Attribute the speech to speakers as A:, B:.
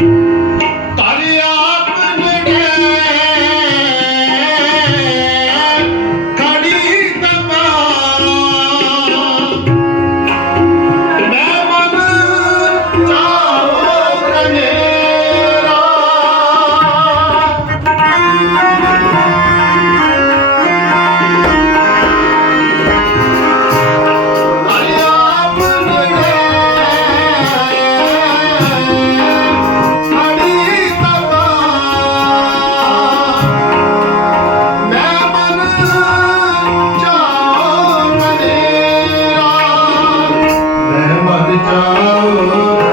A: thank yeah. you
B: Oh.